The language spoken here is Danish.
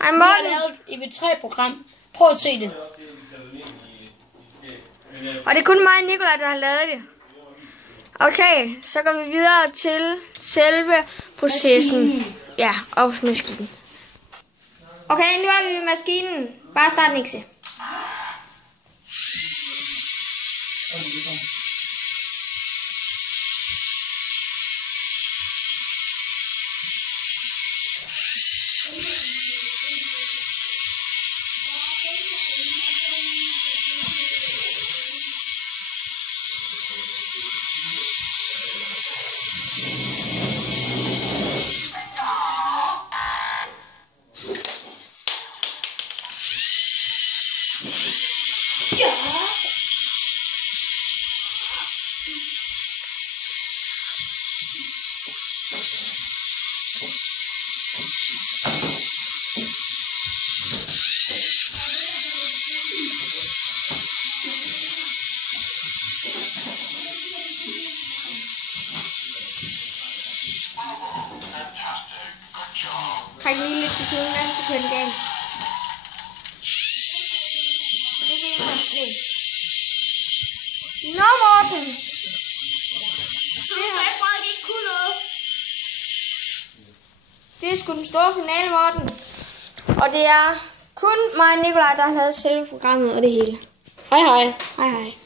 Hej Morten. Jeg har lavet et EV3-program. Prøv at se det. Og det er kun mig og Nikolaj, der har lavet det. Okay, så går vi videre til selve processen. Maskinen. Ja, og maskinen. Okay, nu er vi ved maskinen. Bare start Nixe. Træk lige lidt til siden, så kører den galt. Nå Morten! Du sagde fra, at ikke kunne noget. Det er sgu den store finale, Morten. Og det er kun mig og Nikolaj, der har lavet selve programmet og det hele. Hej hej. Hej hej.